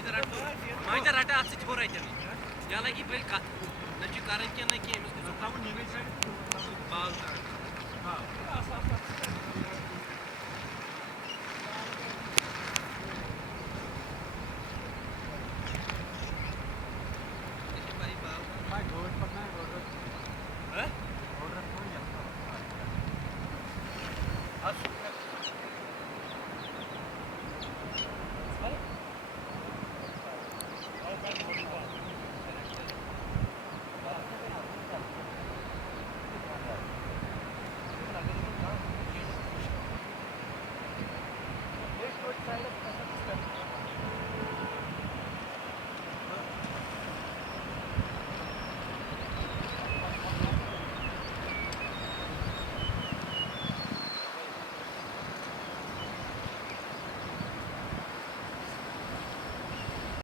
माझ्या राटा असं छोरायच्या नाही याला की पहिले का त्याची कारण की नाही की बाल